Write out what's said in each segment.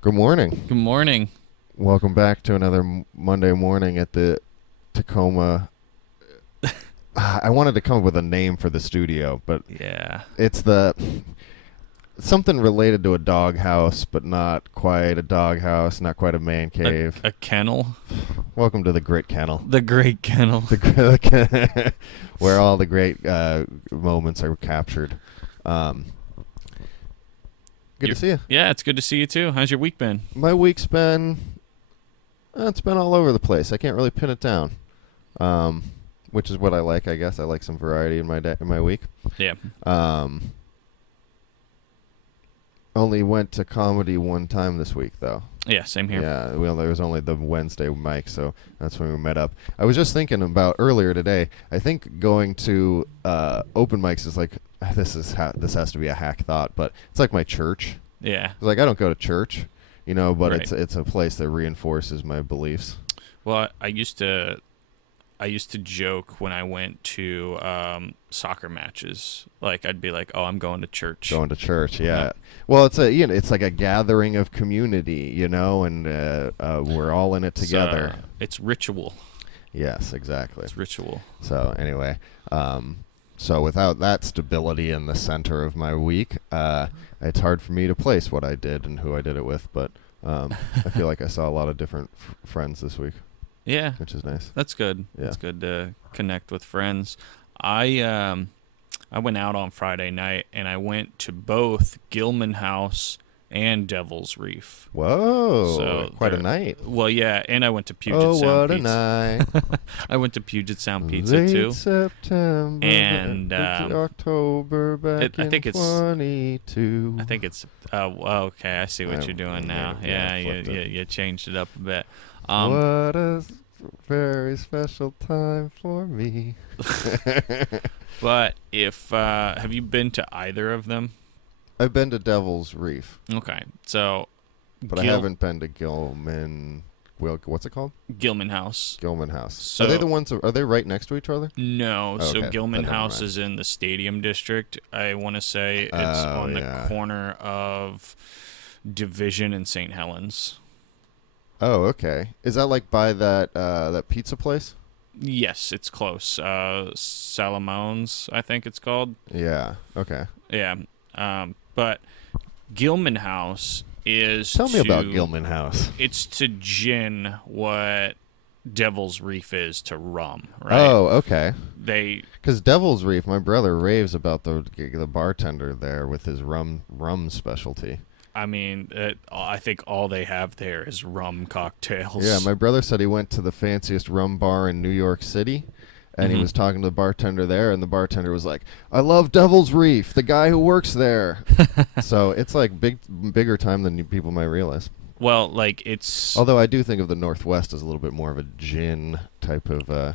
Good morning. Good morning. Welcome back to another Monday morning at the Tacoma. I wanted to come up with a name for the studio, but Yeah. it's the something related to a doghouse, but not quite a doghouse, not quite a man cave. A kennel. Welcome to the Grit Kennel, The Great Kennel. where all the great moments are captured. Good to see you. Yeah, it's good to see you too. How's your week been? My week's been it's been all over the place. I can't really pin it down, which is what I like. I guess I like some variety in my week. Yeah. Only went to comedy one time this week though. Yeah, same here. Yeah, well, there was only the Wednesday mic, so that's when we met up. I was just thinking about earlier today. I think going to open mics is like this has to be a hack thought, but it's like my church. Yeah. It's like I don't go to church, but Right. it's a place that reinforces my beliefs. Well, I used to joke when I went to soccer matches. Like I'd be like, "Oh, I'm going to church." Going to church, yeah. Well, it's like a gathering of community, and we're all in it together. It's ritual. Yes, exactly. It's ritual. So anyway, so without that stability in the center of my week, it's hard for me to place what I did and who I did it with. But I feel like I saw a lot of different friends this week, Yeah. which is nice. That's good. Yeah. It's good to connect with friends. I went out on Friday night and I went to both Gilman House and Devil's Reef. Whoa, So quite a they're- night. Well, yeah, and I went to Puget Oh, Sound what a Pizza. night. I went to Puget Sound Pizza Late too. September And, October back I think in it's- 22. I think it's okay. I see what you're doing now. yeah, Yeah, flipped it. you changed it up a bit. What a very special time for me. But if have you been to either of them? I've been to Devil's Reef, Okay, so but I haven't been to Gilman. What's it called? Gilman House. Gilman House. So- Are they the ones? Are they right next to each other? No, Oh, so okay. Gilman Then never House mind. is in the Stadium District. I want to say it's Oh, on the yeah. corner of Division and St. Helens. Oh, okay. Is that like by that pizza place? Yes, it's close. Salamone's, I think it's called. Yeah. Okay. Yeah. But Gilman House is Tell me about Gilman House. It's to gin what Devil's Reef is to rum, right? Oh, okay. They Because Devil's Reef, my brother raves about the bartender there with his rum specialty. I mean, I think all they have there is rum cocktails. Yeah, my brother said he went to the fanciest rum bar in New York City, and he was talking to the bartender there, and the bartender was like, "I love Devil's Reef, the guy who works there." So it's like bigger time than people might realize. Well, like it's Although I do think of the Northwest as a little bit more of a gin type of,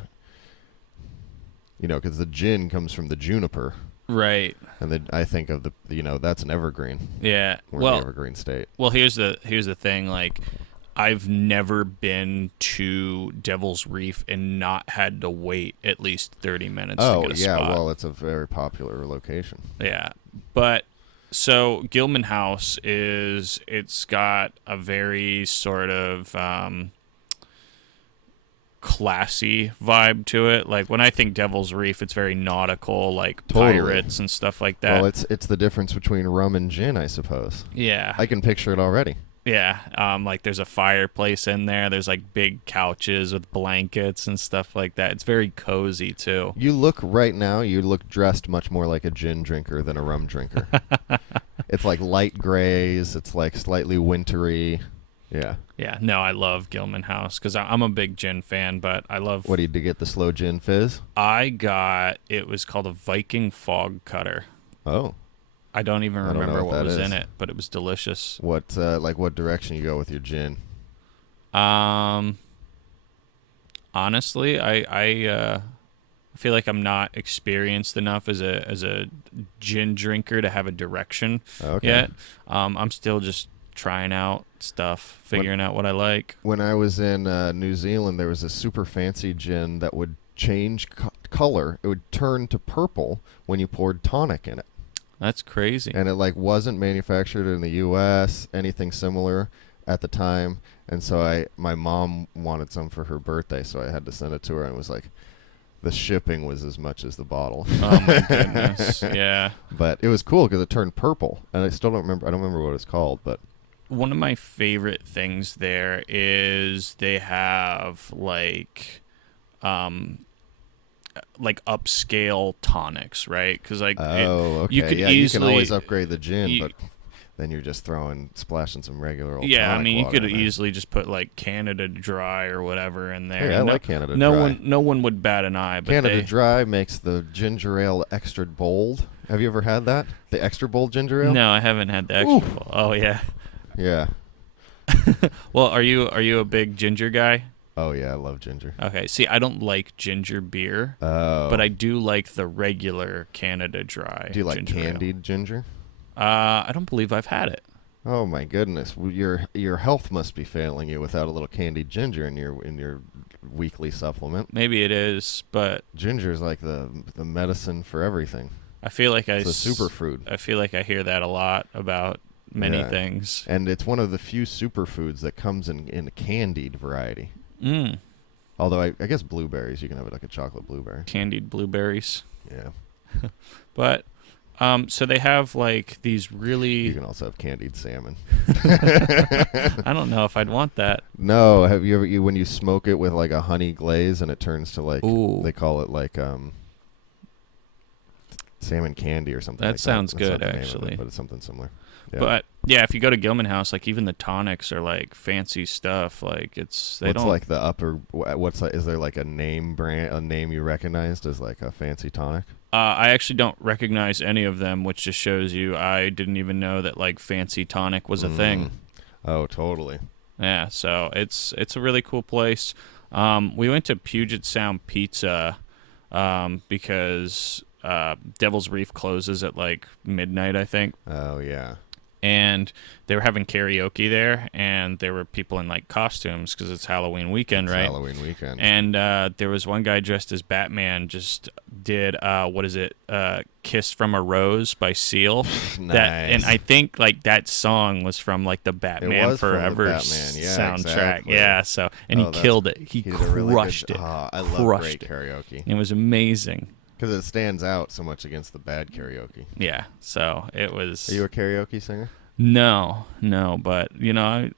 because the gin comes from the juniper, right. and I think of that's an evergreen. Yeah. We're in the evergreen state. Well, here's the thing. Like, I've never been to Devil's Reef and not had to wait at least 30 minutes to get a spot. Well, it's a very popular location. Yeah. But so Gilman House it's got a very sort of classy vibe to it. Like when I think Devil's Reef, it's very nautical, like Totally. pirates and stuff like that. Well, it's the difference between rum and gin, I suppose. Yeah. I can picture it already. Yeah, like there's a fireplace in there. There's like big couches with blankets and stuff like that. It's very cozy too. You look dressed much more like a gin drinker than a rum drinker. It's like light grays. It's like slightly wintry. Yeah. Yeah, no, I love Gilman House because I'm a big gin fan, but I love. What did you get? The slow gin fizz? It was called a Viking Fog Cutter. Oh. I don't even I don't know remember what what that was is. in it, but it was delicious. What direction you go with your gin? Honestly, I feel like I'm not experienced enough as a gin drinker to have a direction Okay. yet. I'm still just trying out stuff, figuring out what I like. When I was in New Zealand, there was a super fancy gin that would change color. It would turn to purple when you poured tonic in it. That's crazy. And it wasn't manufactured in the U.S., anything similar. at the time, and so my mom wanted some for her birthday, so I had to send it to her, and it was like the shipping was as much as the bottle. Oh my goodness. Yeah. But it was cool because it turned purple, and I still don't remember. I don't remember what it's called, but one of my favorite things there is they have like upscale tonics, right? Because like okay, you could yeah, easily, you can always upgrade the gin, but then you're just splashing some regular old yeah. I tonic mean, you water could in there. easily just put like Canada Dry or whatever in there. Hey, I like Canada Dry. No one would bat an eye. But Canada Dry makes the ginger ale extra bold. Have you ever had that? The extra bold ginger ale? No, I haven't had the extra bold. Oh yeah. Yeah. Well, are you a big ginger guy? Oh yeah, I love ginger. Okay. See, I don't like ginger beer, but I do like the regular Canada Dry. Do you like ginger candied ginger? I don't believe I've had it. Oh my goodness, well, your health must be failing you without a little candied ginger in your weekly supplement. Maybe it is, but ginger is like the medicine for everything. I feel like it's a superfood. I feel like I hear that a lot about many things. And it's one of the few superfoods that comes in a candied variety. Mm. Although I guess blueberries, you can have it like a chocolate blueberry. Candied blueberries. Yeah. But so they have like these really. You can also have candied salmon. I don't know if I'd want that. No, have you ever when you smoke it with like a honey glaze and it turns to like they call it like salmon candy or something. That sounds good, actually. But it's something similar. Yeah. But yeah, if you go to Gilman House, like even the tonics are like fancy stuff. Like what's like the upper? What's like? Is there like a name you recognized as like a fancy tonic? I actually don't recognize any of them, which just shows you I didn't even know that like fancy tonic was a thing. Oh, totally. Yeah, so it's a really cool place. We went to Puget Sound Pizza because Devil's Reef closes at like midnight, I think. Oh yeah. And they were having karaoke there, and there were people in like costumes because it's Halloween weekend, right? Halloween weekend. And there was one guy dressed as Batman. Just did "Kiss from a Rose" by Seal. Nice. And I think like that song was from like the Batman Forever soundtrack. Exactly. Yeah. So he killed it. He crushed it. I love great karaoke. It was amazing. Because it stands out so much against the bad karaoke. Yeah, so it was... Are you a karaoke singer? No, but, it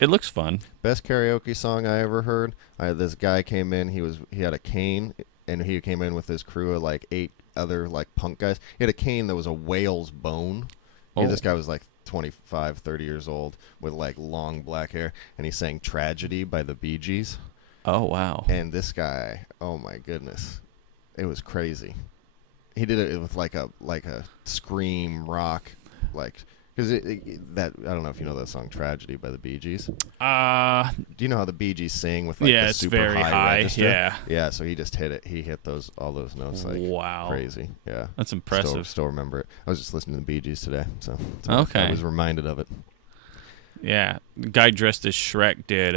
looks fun. Best karaoke song I ever heard, this guy came in, he had a cane, and he came in with his crew of like 8 other like punk guys. He had a cane that was a whale's bone. This guy was like 25, 30 years old with like long black hair, and he sang Tragedy by the Bee Gees. Oh, wow. And this guy, oh my goodness. It was crazy. He did it with like a scream rock, like because I don't know if you know that song "Tragedy" by the Bee Gees. Do you know how the Bee Gees sing with like the it's super very high register? Yeah. So he just hit it. He hit all those notes like crazy. Yeah, that's impressive. Still remember it. I was just listening to the Bee Gees today, so okay. I was reminded of it. Yeah, the guy dressed as Shrek did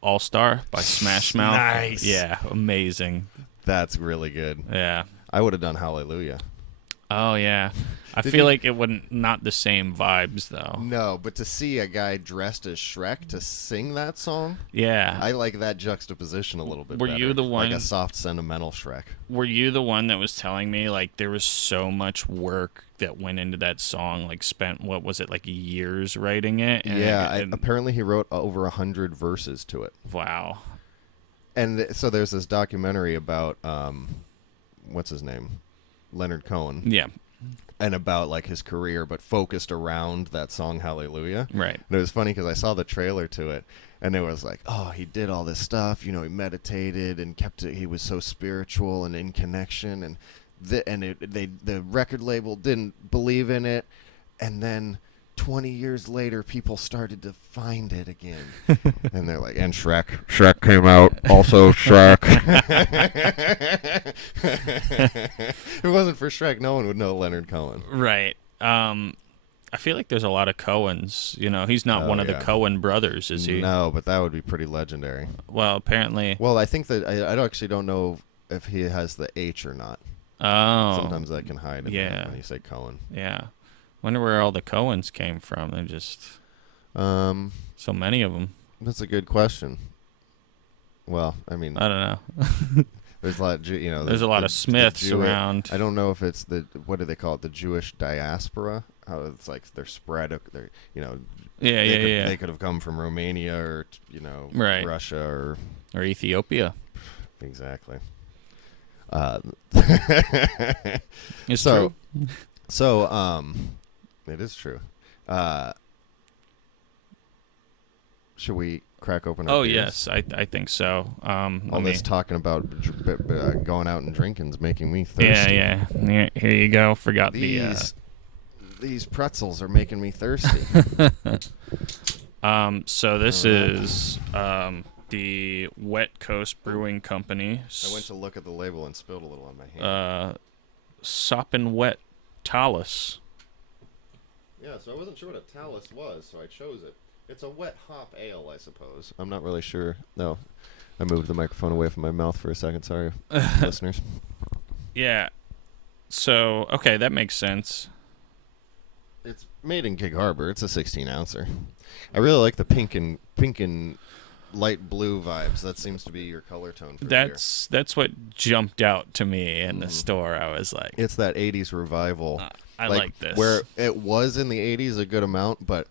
All Star by Smash Mouth. Nice. Yeah, amazing. That's really good. Yeah. I would have done Hallelujah. Oh, yeah. I feel like it wouldn't, not the same vibes, though. No, but to see a guy dressed as Shrek to sing that song, yeah, I like that juxtaposition a little bit better. You the one... Like a soft, sentimental Shrek. Were you the one that was telling me, like, there was so much work that went into that song, like, spent, what was it, like, years writing it? And apparently he wrote over 100 verses to it. Wow. And so there's this documentary about, what's his name? Leonard Cohen. Yeah. And about like his career, but focused around that song Hallelujah. Right. And it was funny because I saw the trailer to it, and it was like, oh, he did all this stuff. He meditated and kept it. He was so spiritual and in connection, and the record label didn't believe in it, and then 20 years later, people started to find it again. And they're like, and Shrek. Shrek came out. Also Shrek. If it wasn't for Shrek, no one would know Leonard Cohen. Right. I feel like there's a lot of Cohens. He's not one of the Cohen brothers, is he? No, but that would be pretty legendary. Well, apparently. Well, I think that I actually don't know if he has the H or not. Oh. Sometimes that can hide in that when you say Cohen. Yeah. Wonder where all the Cohens came from. They're just... So many of them. That's a good question. Well, I mean, I don't know. there's a lot, There's a lot of Smiths around. I don't know if it's what do they call it? The Jewish diaspora. How it's like they're spread. They're They could have come from Romania or right. Russia or Ethiopia. Exactly. It's true. So, it is true. Should we crack open our beers? Yes, I think so. All this talking about going out and drinking is making me thirsty. Yeah. Here you go. Forgot these pretzels are making me thirsty. So this is the Wet Coast Brewing Company. I went to look at the label and spilled a little on my hand. Soppin' Wet Talus. Yeah, so I wasn't sure what a talus was, so I chose it. It's a wet hop ale, I suppose. I'm not really sure. No, I moved the microphone away from my mouth for a second. Sorry, listeners. Yeah. So, okay, that makes sense. It's made in Gig Harbor. It's a 16-ouncer. I really like the pink and light blue vibes. That seems to be your color tone for That's what jumped out to me in the store. I was like, it's that 80s revival. I like this. Where it was in the 80s a good amount, but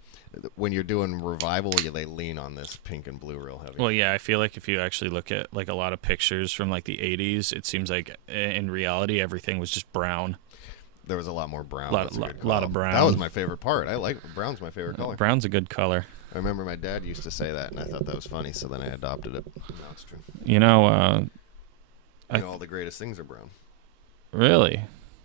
when you're doing revival, they lean on this pink and blue real heavy. Well, yeah, I feel like if you actually look at like a lot of pictures from like the 80s, it seems like in reality everything was just brown. There was a lot more brown. A lot of brown. That was my favorite part. Brown's my favorite color. Brown's a good color. I remember my dad used to say that, and I thought that was funny, so then I adopted it. Now it's true. All the greatest things are brown. Really?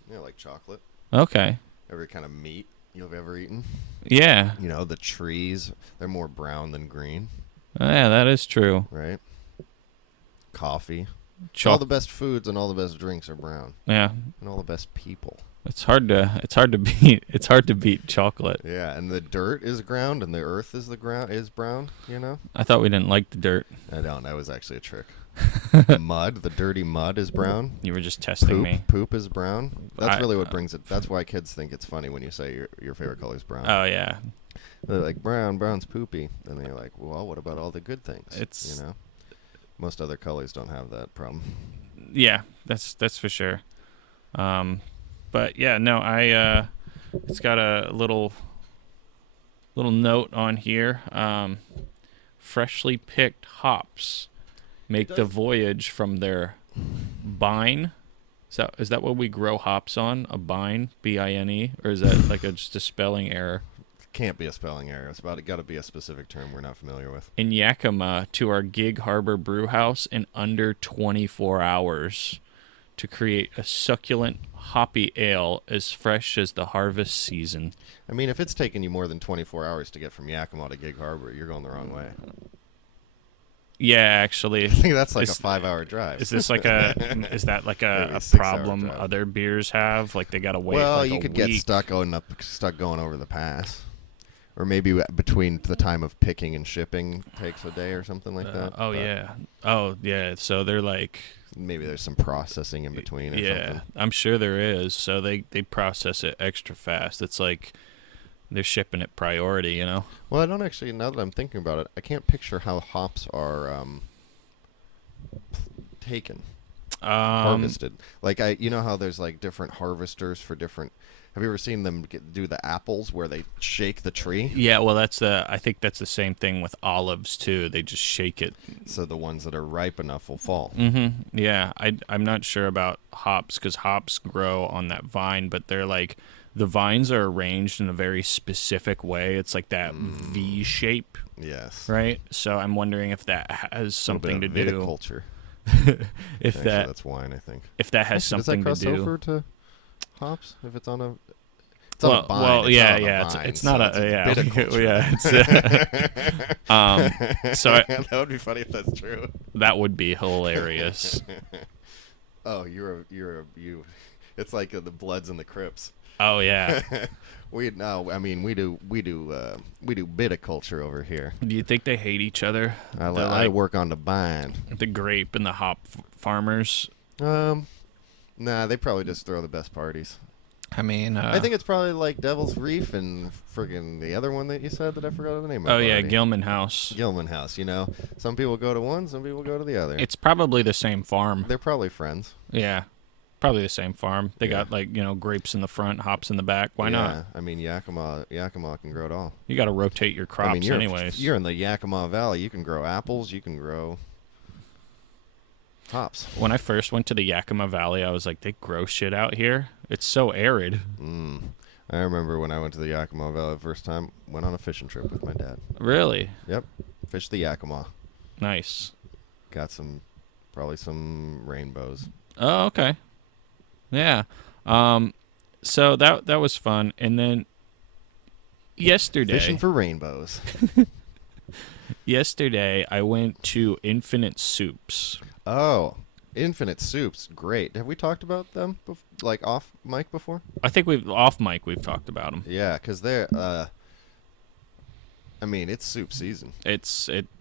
Yeah, like chocolate. Okay. Every kind of meat you've ever eaten. Yeah. The trees, they're more brown than green. Yeah, that is true. Right? Coffee. All the best foods and all the best drinks are brown. Yeah. And all the best people. It's hard to beat chocolate. Yeah, and the dirt is ground and the earth is brown, I thought we didn't like the dirt. I don't. That was actually a trick. Mud, the dirty mud is brown. You were just testing me. Poop is brown. That's really what brings it. That's why kids think it's funny when you say your favorite color is brown. Oh yeah. They're like brown's poopy, and they're like, well, what about all the good things? Most other colors don't have that problem. Yeah, that's for sure. But yeah, no, it's got a little note on here. Freshly picked hops make the voyage from their bine. Is that what we grow hops on? A bine, B-I-N-E, or is that like just a spelling error? Can't be a spelling error. It's got to be a specific term we're not familiar with. In Yakima to our Gig Harbor brew house in under 24 hours to create a succulent hoppy ale as fresh as the harvest season. I mean, if it's taken you more than 24 hours to get from Yakima to Gig Harbor, you're going the wrong way. Yeah, actually. I think that's like a 5-hour drive. Is that like a problem other beers have? Like they got to wait Well, you could get stuck going over the pass. Or maybe between the time of picking and shipping takes a day or something like that. Oh, yeah. So they're like... Maybe there's some processing in between or something. Yeah, I'm sure there is. So they process it extra fast. It's like they're shipping it priority, Well, I don't actually, now that I'm thinking about it, I can't picture how hops are taken, harvested. Like, how there's like different harvesters for different... Have you ever seen them do the apples where they shake the tree? Yeah, well, I think that's the same thing with olives too. They just shake it. So the ones that are ripe enough will fall. Mm-hmm. Yeah, I'm not sure about hops because hops grow on that vine, but they're like the vines are arranged in a very specific way. It's like that V shape. Yes. Right. So I'm wondering if that has something to do. Viticulture. That's wine, I think. If that has something to do. Does that cross over to hops if it's on a vine. Well, yeah. It's not a so that would be funny if that's true. That would be hilarious. Oh, you it's like the Bloods and the Crips. Oh yeah. We do viticulture over here. Do you think they hate each other? I work on the vine. The grape and the hop farmers. Nah, they probably just throw the best parties. I mean, I think it's probably like Devil's Reef and friggin' the other one that you said that I forgot the name of. oh yeah, already. Gilman House. Gilman House. Some people go to one, some people go to the other. It's probably the same farm. They're probably friends. Yeah, probably the same farm. They Yeah. got like grapes in the front, hops in the back. Why Yeah, not? I mean, Yakima can grow it all. You got to rotate your crops I mean, anyways. you're in the Yakima Valley. You can grow apples. You can grow hops. When I first went to the Yakima Valley, I was like, they grow shit out here. It's so arid. I remember when I went to the Yakima Valley the first time. Went on a fishing trip with my dad. Really? Yep, fished the Yakima. Nice. Got probably some rainbows. Oh, okay. Yeah. So that was fun. And then yesterday, Fishing for rainbows. yesterday I went to Infinite Soups. Oh, Infinite Soups, great. Have we talked about them, like off mic before? I think off mic we've talked about them. Yeah, because they're. I mean, it's soup season. It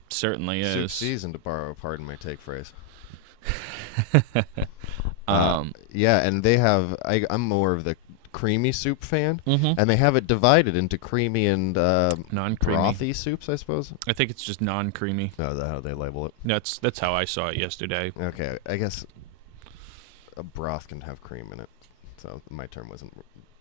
certainly is. Soup season, to borrow, pardon my take phrase. Yeah, and they have. I'm more of the creamy soup fan, and they have it divided into creamy and non-creamy brothy soups, I suppose. I think it's just non-creamy. No, is that how they label it? That's how I saw it yesterday. Okay, I guess a broth can have cream in it, so my term wasn't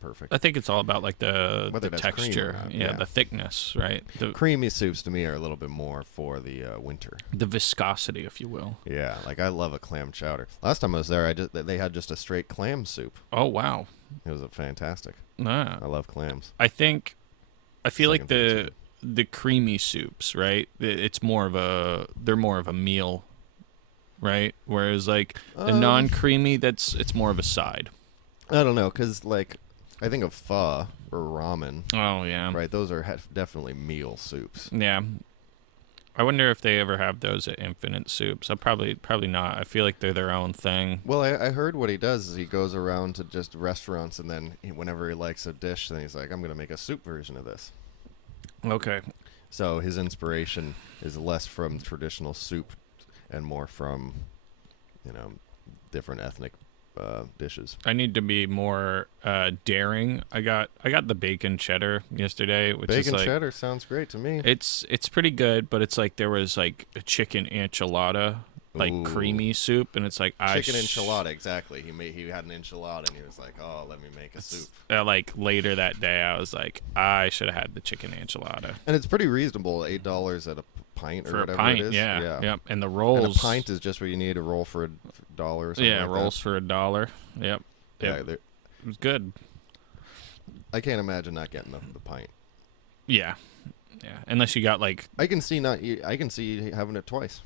perfect. I think it's all about like the Whether that's cream or texture, not, yeah, yeah. the thickness, right? Creamy soups to me are a little bit more for the winter. The viscosity, if you will. Yeah, like I love a clam chowder. Last time I was there, they had just a straight clam soup. Oh wow. It was fantastic. Nah. I love clams. I feel like Second the creamy soups, right? They're more of a meal, right? Whereas like the non-creamy, it's more of a side. I don't know, because like I think of pho or ramen. Oh yeah. Right, those are definitely meal soups. Yeah. I wonder if they ever have those at Infinite Soups. Probably not. I feel like they're their own thing. Well, I heard what he does is he goes around to just restaurants, and then whenever he likes a dish, then he's like, I'm going to make a soup version of this. Okay. So his inspiration is less from traditional soup and more from, different ethnic dishes. I need to be more daring. I got the bacon cheddar yesterday, which is Bacon like, cheddar sounds great to me. It's pretty good, but it's like there was like a chicken enchilada, like Ooh. creamy soup, and it's like Chicken enchilada, exactly. He had an enchilada, and he was like, "Oh, let me make a soup." Like later that day, I was like, I should have had the chicken enchilada. And it's pretty reasonable, $8 at a pint or For a whatever pint, it is. yeah. Yep. And the rolls. And a pint is just what you need a roll for $1 or something. Yeah, like rolls that. for $1. Yep. Yeah, Yep. It was good. I can't imagine not getting the pint. Yeah. Yeah. Unless you got like. I can see having it twice.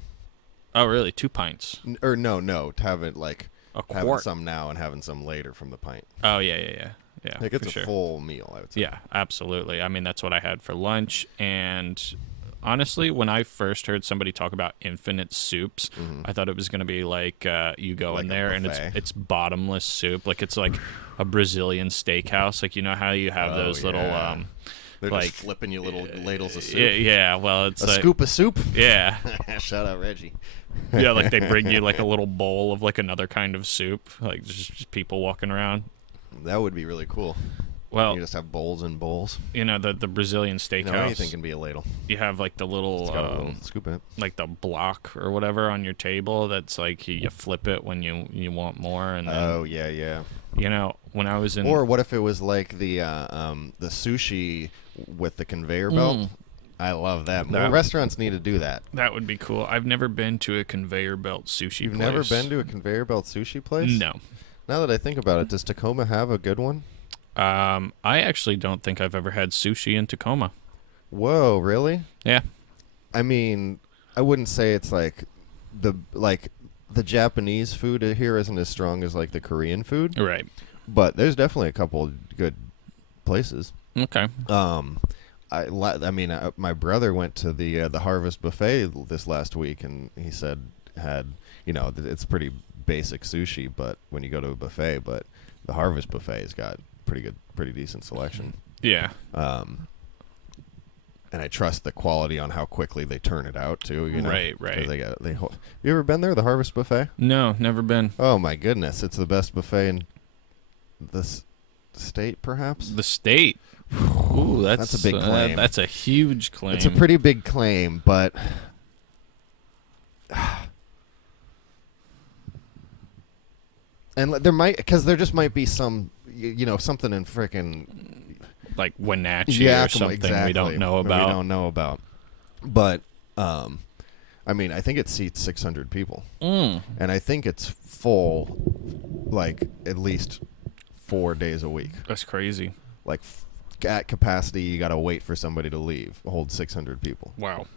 Oh, really? 2 pints? No, to have it like A having quart? some now and having some later from the pint. Oh, yeah. Yeah, Like it's for a sure. full meal, I would say. Yeah, absolutely. I mean, that's what I had for lunch. And honestly, when I first heard somebody talk about infinite soups, I thought it was going to be like you go Like in a there and buffet. it's bottomless soup. Like it's like a Brazilian steakhouse. Like, you know how you have Oh, those yeah. little... They're like, just flipping you little ladles of soup. Yeah, well, it's A like... scoop of soup? Yeah. Shout out Reggie. Yeah, like they bring you like a little bowl of like another kind of soup. Like just people walking around. That would be really cool. Well, You just have bowls and bowls. the Brazilian steakhouse. Anything can be a ladle. You have like the little, It's got a little scoop in it. like the block or whatever on your table. That's like you flip it when you want more. And then, Oh, yeah. when I was in, Or what if it was like the sushi with the conveyor belt? I love that. More restaurants need to do that. that would be cool. I've never been to a conveyor belt sushi You've place. never been to a conveyor belt sushi place? No. Now that I think about it, does Tacoma have a good one? I actually don't think I've ever had sushi in Tacoma. Whoa, really? Yeah. I mean, I wouldn't say it's like the Japanese food here isn't as strong as like the Korean food, Right. but there's definitely a couple good places. Okay. My brother went to the Harvest Buffet this last week, and he said it's pretty basic sushi, but when you go to a buffet, but the Harvest Buffet's got pretty decent selection. Yeah. And I trust the quality on how quickly they turn it out too. Right. 'Cause you ever been there, the Harvest Buffet? No, never been. Oh my goodness, it's the best buffet in this state, perhaps. The state. Ooh, That's a big claim. That's a huge claim. It's a pretty big claim, but and there just might be some, something in frickin' like Wenatchee or something exactly. we don't know about. We don't know about. But I mean, I think it seats 600 people, and I think it's full, like at least 4 days a week. That's crazy. Like at capacity, you got to wait for somebody to leave. Hold 600 people. Wow.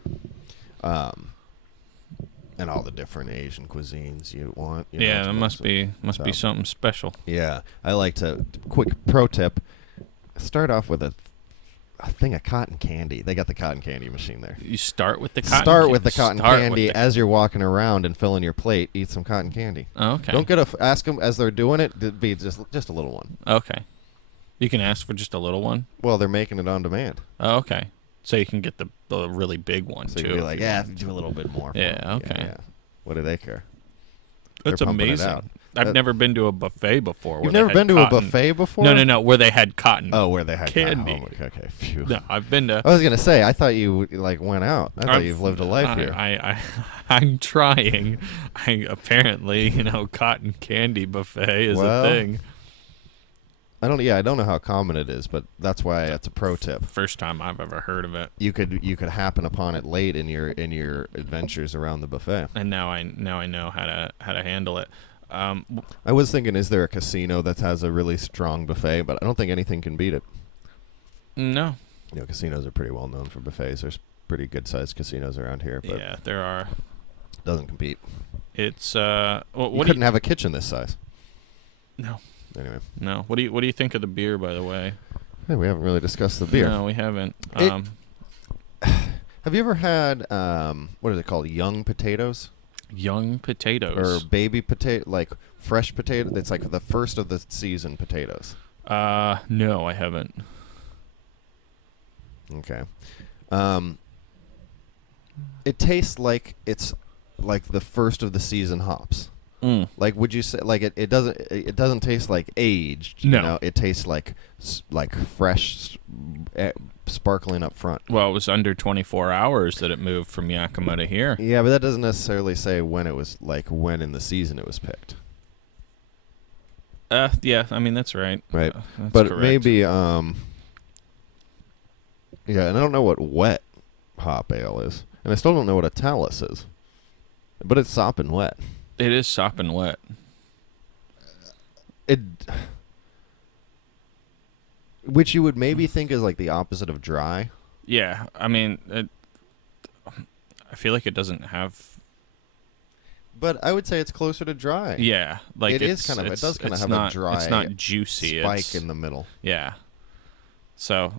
And all the different Asian cuisines you want. Yeah, that must be something special. Yeah, I like to. Quick pro tip: start off with a thing of cotton candy. They got the cotton candy machine there. You start with the cotton. Candy as you're walking around and filling your plate. Eat some cotton candy. Oh, okay. Don't ask them as they're doing it. To be just a little one. Okay. You can ask for just a little one. Well, they're making it on demand. Oh, okay. So you can get the really big one so too. You can be like, yeah, do a little bit more. Yeah. Okay. Yeah. What do they care? That's amazing. I've never been to a buffet before. You've never been to a buffet before? No. Where they had cotton. Oh, where they had candy. Okay, phew. No, I've been to. I was gonna say, I thought you went out. I thought you've lived a life here. I'm trying. Apparently, cotton candy buffet is a thing. I don't know how common it is, but that's why it's a pro tip. First time I've ever heard of it. You could happen upon it late in your adventures around the buffet. And now I know how to handle it. I was thinking, is there a casino that has a really strong buffet? But I don't think anything can beat it. No. Casinos are pretty well known for buffets. There's pretty good sized casinos around here, but yeah, there are. Doesn't compete. It's you couldn't have a kitchen this size. No. Anyway. No. What do you think of the beer, by the way? Hey, we haven't really discussed the beer. No, we haven't. Have you ever had what is it called? Young potatoes? Young potatoes. Or baby potato, like fresh potato. It's like the first of the season potatoes. No, I haven't. Okay. It tastes like it's like the first of the season hops. Like, would you say like it doesn't taste like aged? No, it tastes like fresh, sparkling up front. Well, it was under 24 hours that it moved from Yakima to here. Yeah, but that doesn't necessarily say when it was when in the season it was picked. Yeah, I mean that's right. Right, that's but correct. maybe yeah, and I don't know what wet hop ale is, and I still don't know what a talus is, but it's sopping wet. It is sopping wet. Which you would maybe think is like the opposite of dry. Yeah, I mean, I feel like it doesn't have. But I would say it's closer to dry. Yeah, like it does kind of have a dry. It's not juicy. Spike in the middle. Yeah. So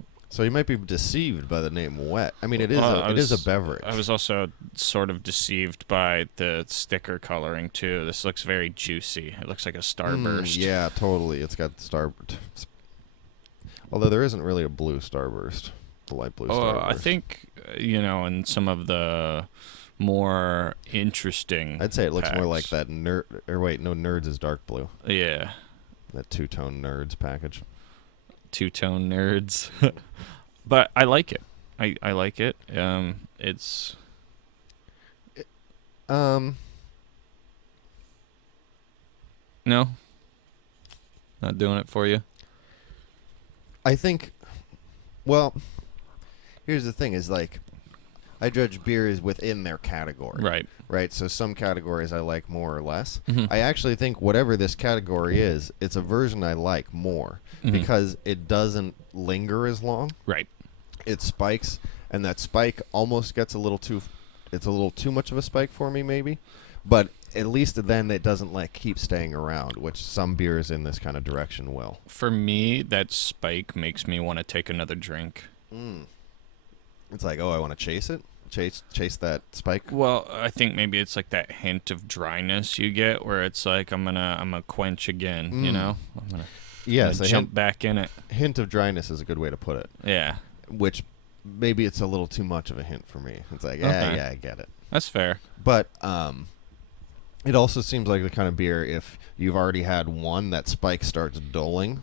you might be deceived by the name wet. I mean, it is a beverage. I was also sort of deceived by the sticker coloring too. This looks very juicy. It looks like a Starburst. Yeah, totally. It's got Starburst. Although there isn't really a blue Starburst, the light blue Starburst. I think in some of the more interesting. I'd say it looks packs. more like that nerd. Or wait, no, Nerds is dark blue. Yeah. That two-tone Nerds package. Two-tone Nerds. But I like it. I like it. It's no, not doing it for you. I think, well, here's the thing: is like, I judge beers within their category. Right. Right. So some categories I like more or less. Mm-hmm. I actually think whatever this category is, it's a version I like more because it doesn't linger as long. Right. It spikes, and that spike almost gets it's a little too much of a spike for me, maybe. But at least then it doesn't keep staying around, which some beers in this kind of direction will. For me, that spike makes me want to take another drink. It's like, oh, I want to chase it. Chase that spike. Well, I think maybe it's like that hint of dryness you get, where it's like I'm gonna quench again. I'm gonna jump back in it. Hint of dryness is a good way to put it. Yeah. Which maybe it's a little too much of a hint for me. It's like, yeah, I get it. That's fair. But It also seems like the kind of beer, if you've already had one, that spike starts dulling,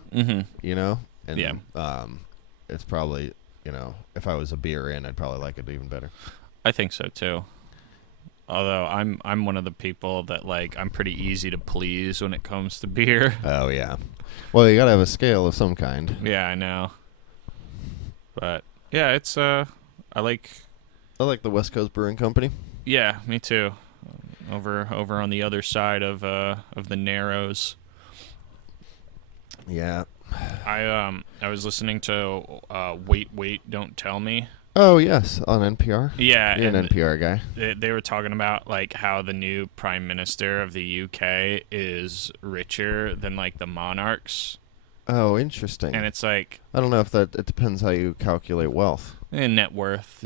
you know? And, Yeah. it's probably, you know, if I was a beer in, I'd probably like it even better. I think so too. Although I'm one of the people that, like, I'm pretty easy to please when it comes to beer. Oh, yeah. Well, you gotta have a scale of some kind. Yeah, I know. But yeah, it's I like the West Coast Brewing Company. Yeah, me too. Over on the other side of the Narrows. Yeah. I was listening to Wait, Don't Tell Me. Oh, yes, on NPR. Yeah, You're an and NPR guy. they were talking about, like, how the new prime minister of the UK is richer than, like, the monarchs. Oh, interesting. And it's like, I don't know if it depends how you calculate wealth. net worth,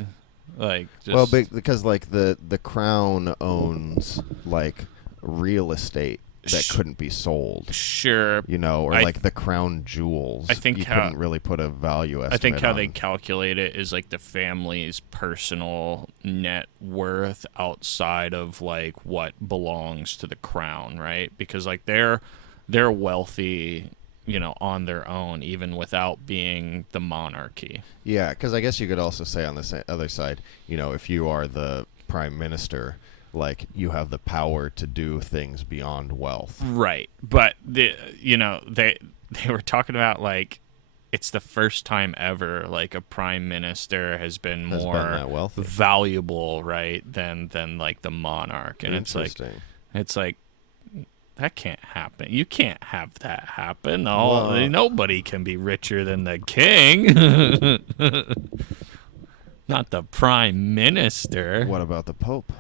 like, just, Well, because like the crown owns like real estate that couldn't be sold, sure, you know, or like the crown jewels. I think you couldn't really put a value estimate. I think how on. they calculate it is like the family's personal net worth outside of, like, what belongs to the crown, right? Because, like, they're wealthy, you know, on their own, even without being the monarchy. Yeah, because I guess you could also say on the other side, you know, if you are the prime minister, like, you have the power to do things beyond wealth. Right. But they were talking about, like, it's the first time ever, like, a prime minister has been more that wealthy. valuable, right, than like the monarch. And it's like that can't happen. You can't have that happen. Nobody can be richer than the king. Not the prime minister. What about the Pope?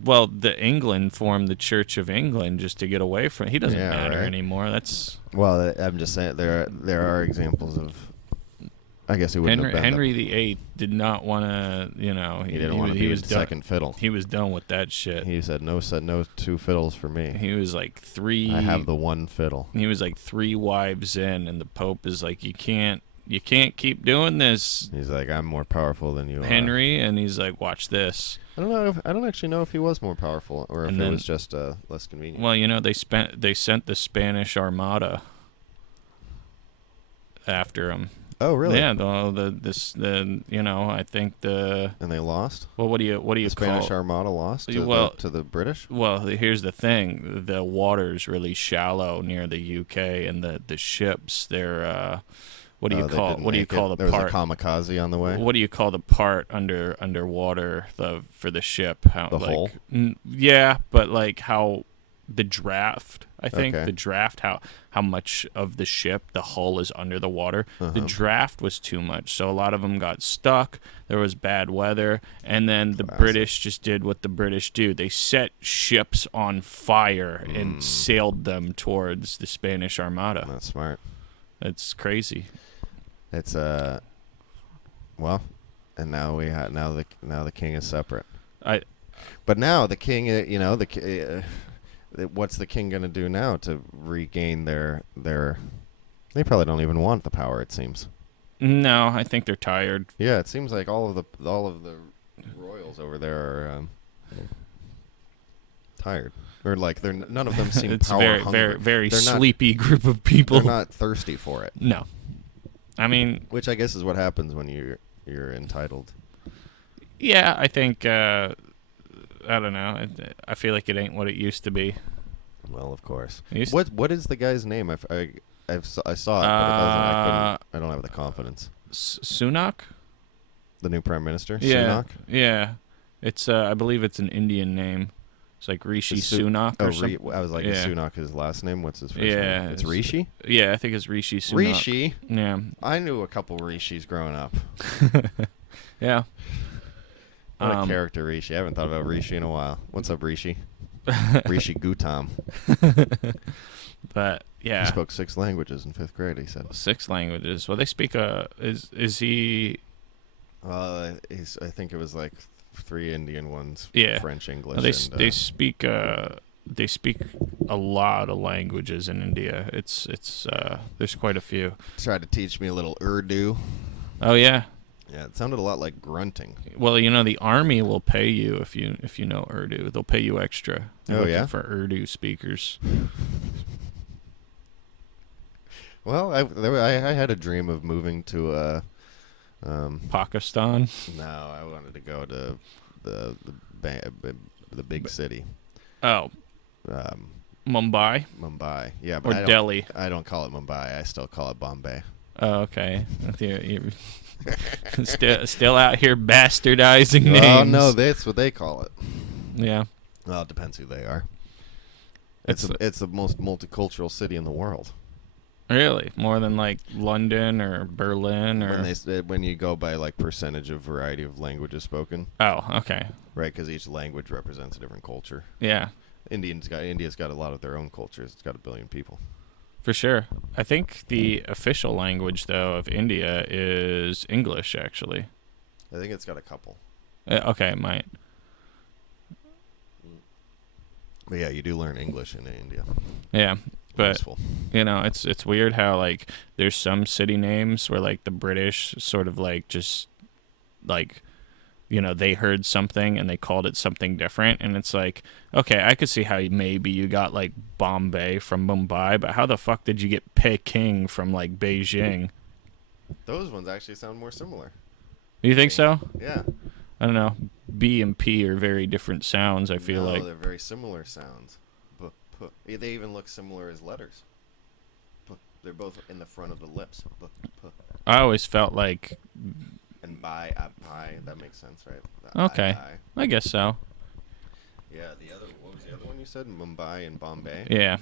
Well, the England formed the Church of England just to get away from. He doesn't matter right. anymore. That's. Well, I'm just saying there are examples of. I guess he wouldn't have been. Henry VIII did not want to. You know, he didn't want to be second fiddle. He was done with that shit. He said no two fiddles for me. He was like three. I have the one fiddle. He was like 3 wives in, and the Pope is like, you can't keep doing this. He's like, I'm more powerful than you, Henry, and he's like, watch this. I don't know. I don't actually know if he was more powerful or if it was just less convenient. Well, you know, they sent the Spanish Armada after him. Oh, really? Yeah. I think the. And they lost. Well, what do you the Spanish Armada lost to the British? Well, here's the thing: the water's really shallow near the UK, and the ships they're. What do you call the part? There was a kamikaze on the way. What do you call the part underwater for the ship? How, the hull? Yeah, but like how the draft. I think Okay. the draft. How much of the ship, the hull is under the water. Uh-huh. The draft was too much, so a lot of them got stuck. There was bad weather, and then the British just did what the British do. They set ships on fire and sailed them towards the Spanish Armada. That's smart. That's crazy. It's well, and now the king is separate. But now the king, you know, what's the king gonna do now to regain their? They probably don't even want the power. It seems. No, I think they're tired. Yeah, it seems like all of the royals over there are tired, or like none of them seem it's power hungry. very very They're sleepy group of people. They're not thirsty for it. No, I mean, which I guess is what happens when you're entitled. Yeah, I think I don't know. I feel like it ain't what it used to be. Well, of course. What is the guy's name? I saw it, but I don't have the confidence. Sunak? The new prime minister? Yeah. Sunak? Yeah. It's I believe it's an Indian name. It's like Rishi Sunak or something. I was like, is Sunak his last name? What's his first name? Yeah. It's Rishi? Yeah, I think it's Rishi Sunak. Rishi? Yeah. I knew a couple Rishis growing up. Yeah. What a character, Rishi. I haven't thought about Rishi in a while. What's up, Rishi? Rishi Gutam. But yeah, he spoke 6 languages in 5th grade. He said 6 languages. Well, they speak. Is he? Well, I think it was like 3 Indian ones. Yeah, French, English. Well, they speak. They speak a lot of languages in India. It's there's quite a few. Tried to teach me a little Urdu. Oh yeah. Yeah, it sounded a lot like grunting. Well, the army will pay you if you know Urdu. They'll pay you extra. They're looking for Urdu speakers. Well, I had a dream of moving to Pakistan. No, I wanted to go to the big city. Oh, Mumbai Mumbai. Yeah, but or Delhi. I don't call it Mumbai. I still call it Bombay. Oh, okay. You're still out here bastardizing names. Oh no, that's what they call it. Yeah. Well, it depends who they are. It's the most multicultural city in the world. Really? More than like London or Berlin or when you go by like percentage of variety of languages spoken. Oh, okay. Right, because each language represents a different culture. Yeah. India's got a lot of their own cultures. It's got 1 billion people. For sure. I think the official language though of India is English actually. I think it's got a couple. Okay, it might. But yeah, you do learn English in India. Yeah. But Useful. it's weird how like there's some city names where like the British sort of like just like they heard something and they called it something different, and it's like, okay, I could see how maybe you got like Bombay from Mumbai, but how the fuck did you get Peking from like Beijing? Those ones actually sound more similar. You think so? Yeah. I don't know. B and P are very different sounds, I feel like. they're very similar sounds. They even look similar as letters. They're both in the front of the lips. I always felt like... And pie, that makes sense, right? Okay. I guess so. Yeah, what was the other one you said? Mumbai and Bombay? Yeah.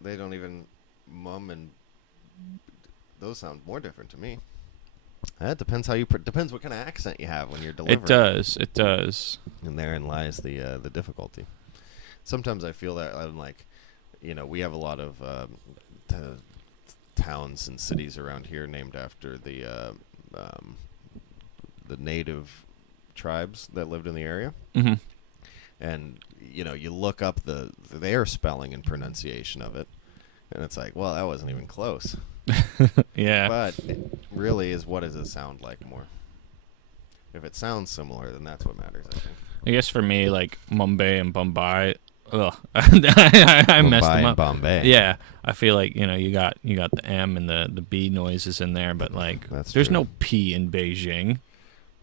They don't even... and... Those sound more different to me. That depends depends what kind of accent you have when you're delivering. It does. And therein lies the difficulty. Sometimes I feel that I'm like, we have a lot of towns and cities around here named after the native tribes that lived in the area. Mm-hmm. And you look up their spelling and pronunciation of it, and it's like, well, that wasn't even close. Yeah. But it really is, what does it sound like more? If it sounds similar, then that's what matters, I think. I guess for me, like Mumbai and Bombay, I messed them up. Bombay. Yeah, I feel like you got the M and the B noises in there, but like there's no P in Beijing.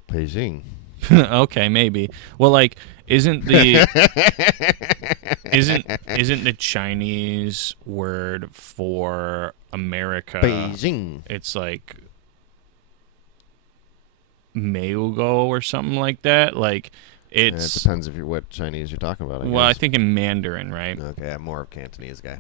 Beijing. Okay, maybe. Well, like isn't the Chinese word for America Beijing? It's like Meugo or something like that. Like it depends what Chinese you're talking about. I think in Mandarin, right? Okay, I'm more of a Cantonese guy.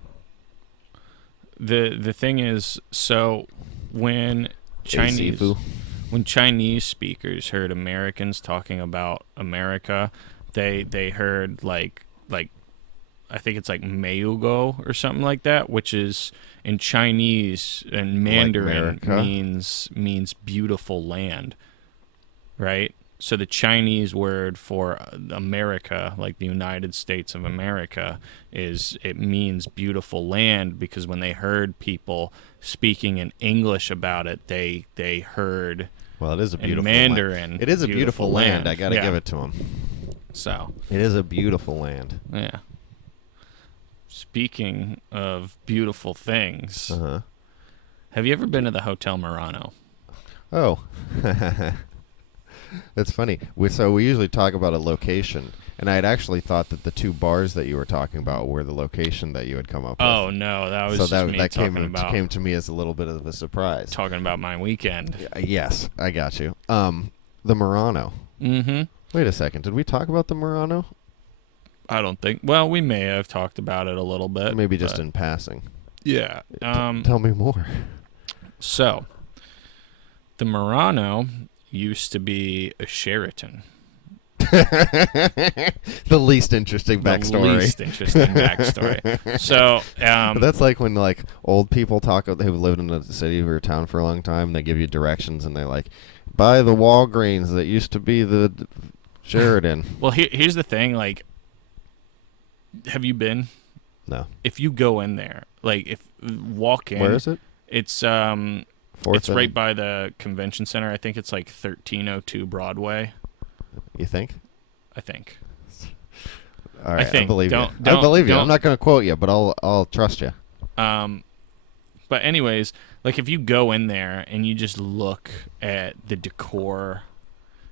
The thing is, so when Chinese speakers heard Americans talking about America, they heard like I think it's like Meugo or something like that, which is in Chinese and Mandarin means beautiful land, right? So the Chinese word for America, like the United States of America, it means beautiful land, because when they heard people speaking in English about it, they heard. Well, it is a beautiful Mandarin. Land. It is a beautiful land. I got to give it to them. So it is a beautiful land. Yeah. Speaking of beautiful things, have you ever been to the Hotel Murano? Oh. That's funny. We usually talk about a location, and I had actually thought that the 2 bars that you were talking about were the location that you had come up with. Oh no, that was came to me as a little bit of a surprise. Talking about my weekend. Yes, I got you. The Murano. Mm-hmm. Wait a second. Did we talk about the Murano? I don't think. Well, we may have talked about it a little bit. Maybe just in passing. Yeah. Tell me more. So, the Murano used to be a Sheraton. The least interesting backstory. So, that's like when like old people talk. Who've lived in a city or a town for a long time. They give you directions, and they're like, "By the Walgreens that used to be the Sheraton." Well, here's the thing. Like, have you been? No. If you go in there, like, walk in. Where is it? It's It's right by the convention center. I think it's like 1302 Broadway. You think? I think. All right, I believe you. I believe you. I'm not going to quote you, but I'll trust you. But anyways, like if you go in there and you just look at the decor,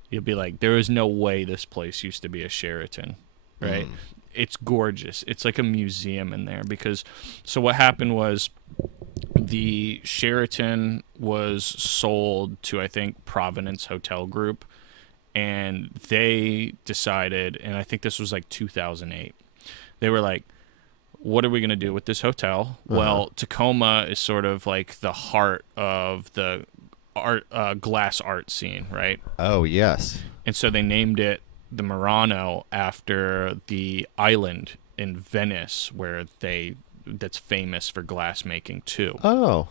you'll be like, there is no way this place used to be a Sheraton, right? It's gorgeous. It's like a museum in there so what happened was the Sheraton was sold to, I think, Providence Hotel Group, and they decided, and I think this was like 2008, they were like, what are we going to do with this hotel? Well, Tacoma is sort of like the heart of the glass art scene, right? Oh, yes. And so they named it the Murano after the island in Venice that's famous for glass making too. Oh,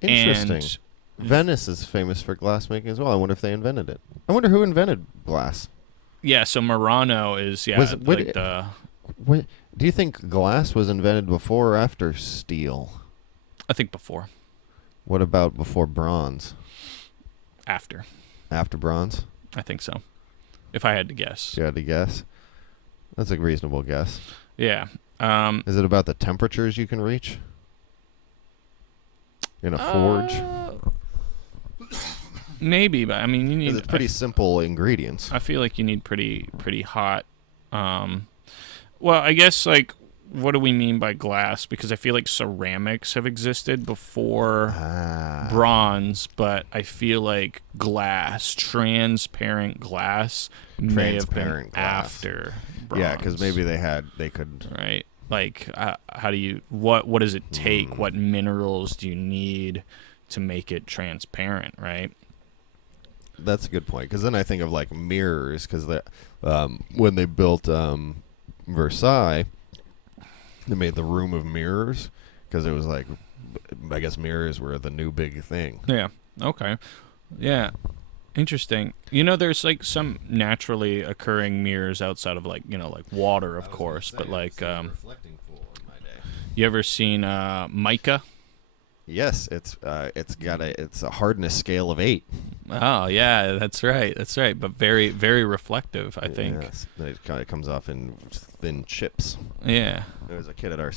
interesting. And Venice is famous for glass making as well. I wonder if they invented it. I wonder who invented glass. Yeah, so Murano is do you think glass was invented before or after steel? I think before. What about before bronze? After. After bronze? I think so. If I had to guess. You had to guess? That's a reasonable guess. Yeah. Is it about the temperatures you can reach in a forge? Maybe, but I mean, you need. It's pretty simple ingredients. I feel like you need pretty hot. Well, I guess like, what do we mean by glass? Because I feel like ceramics have existed before bronze, but I feel like transparent glass, may have been after bronze. Yeah, because maybe they could. Right. Like, how do you? What does it take? What minerals do you need to make it transparent? Right. That's a good point, because then I think of like mirrors, because when they built Versailles, they made the room of mirrors, because it was like, I guess mirrors were the new big thing. Yeah. Okay. Yeah. Interesting. There's like some naturally occurring mirrors outside of like water, of course, but like reflecting pool in my day. You ever seen mica? Yes, it's a hardness scale of 8. Oh yeah, that's right. But very, very reflective, I think. Yes, it kind of comes off in thin chips. Yeah. There was a kid at our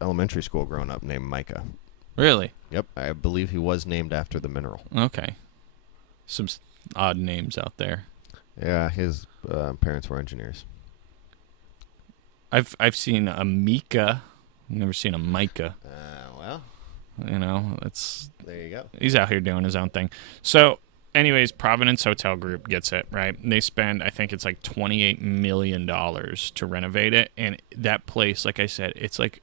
elementary school growing up named Micah. Really? Yep, I believe he was named after the mineral. Okay. Some odd names out there. Yeah, his parents were engineers. I've seen a mica. I've never seen a mica. Well. There you go. He's out here doing his own thing. So, anyways, Providence Hotel Group gets it, right? They spend, I think it's like $28 million to renovate it. And that place, like I said, it's like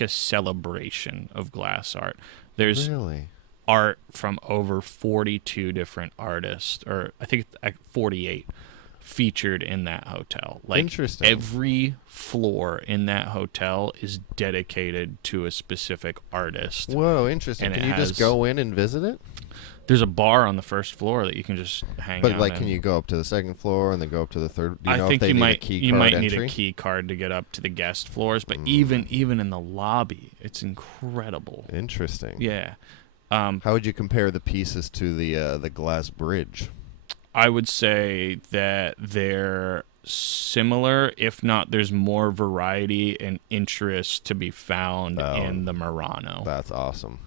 a celebration of glass art. There's art from over 42 different artists, or I think 48, featured in that hotel. Like, interesting. Every floor in that hotel is dedicated to a specific artist. Whoa, interesting. Can you just go in and visit it? There's a bar on the first floor that you can just hang out But like, in. can you go up to the second floor and then go up to the third? Do you know I think if they you need might a key you card might entry? need a key card to get up to the guest floors, but even in the lobby, it's incredible. Interesting. Yeah. How would you compare the pieces to the glass bridge? I would say that they're similar, if not there's more variety and interest to be found in the Murano. That's awesome.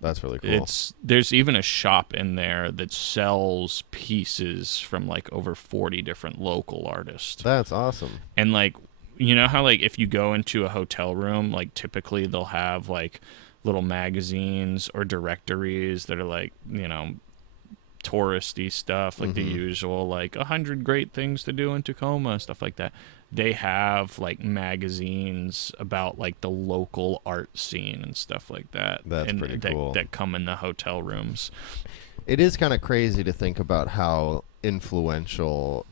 That's really cool. There's even a shop in there that sells pieces from like over 40 different local artists. That's awesome. And like, you know how like if you go into a hotel room, like typically they'll have like little magazines or directories that are like, touristy stuff, like the usual, like 100 great things to do in Tacoma, stuff like that. They have like magazines about like the local art scene and stuff like that. That's pretty cool. That come in the hotel rooms. It is kind of crazy to think about how influential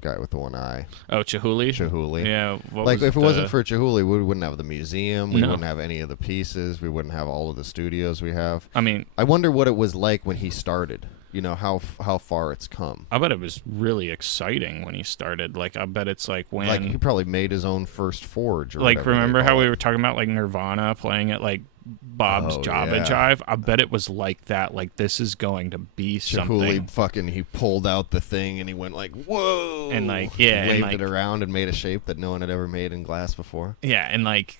guy with the one eye. Oh, Chihuly? Chihuly. Yeah. Like, if it wasn't for Chihuly, we wouldn't have the museum. We wouldn't have any of the pieces. We wouldn't have all of the studios we have. I mean, I wonder what it was like when he started. how far it's come. I bet it was really exciting when he started. Like, I bet it's like when... Like, he probably made his own first forge or like, whatever remember they how call we it. were talking about, like, Nirvana playing at, like, Bob's Java yeah. Jive? I bet it was like that. Like, this is going to be something. He pulled out the thing and he went like, whoa! And, like, yeah. Waved and, like, it around and made a shape that no one had ever made in glass before. yeah, and, like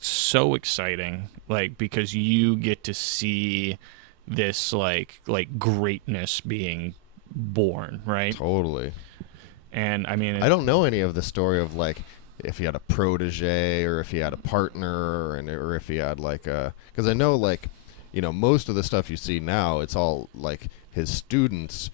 so exciting. Like, because you get to see this, like greatness being born, right? Totally. And, I mean... I don't know any of the story of, like, if he had a protege or if he had a partner or if he had, like, a... Because I know, like, most of the stuff you see now, it's all, like, his students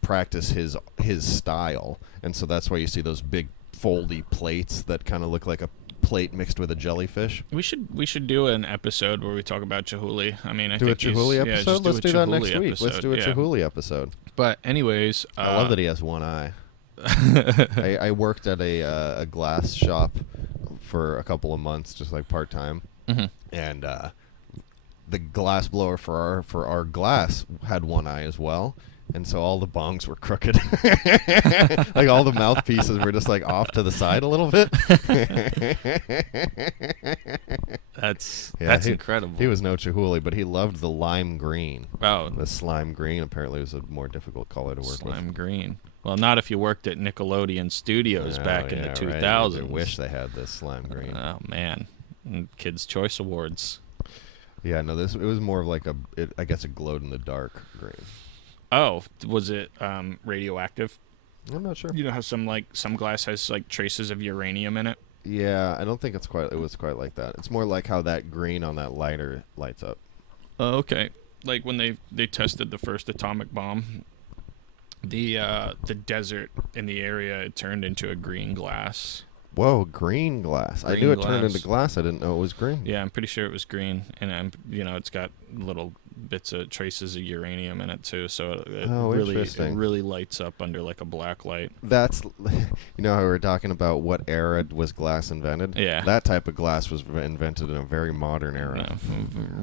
practice his style. And so that's why you see those big foldy plates that kind of look like a plate mixed with a jellyfish. We should do an episode where we talk about Chihuly. I mean, I do think a Chihuly episode? just Let's do that next Chihuly week. episode. Let's do a Chihuly episode. But anyways... I love that he has one eye. I worked at a glass shop for a couple of months, just like part-time. Mm-hmm. And the glass blower for our glass had one eye as well. And so all the bongs were crooked. Like, all the mouthpieces were just, like, off to the side a little bit. That's he, incredible. He was no Chihuly, but he loved the lime green. Oh. The slime green apparently was a more difficult color to work with. Slime green. Well, not if you worked at Nickelodeon Studios back in the 2000s. Right. I wish they had this slime green. Oh, man. Kids' Choice Awards. Yeah, no, it was more of like I guess a glowed-in-the-dark green. Oh, was it radioactive? I'm not sure. You know how some glass has, like, traces of uranium in it? Yeah, I don't think it was quite like that. It's more like how that green on that lighter lights up. Oh, okay. Like when they tested the first atomic bomb, the desert in the area, it turned into a green glass. Whoa, green glass. I knew it turned into glass. I didn't know it was green. Yeah, I'm pretty sure it was green, and it's got little bits of traces of uranium in it too, so it really lights up under like a black light. That's how we were talking about what era was glass invented? Yeah. That type of glass was invented in a very modern era. Yeah,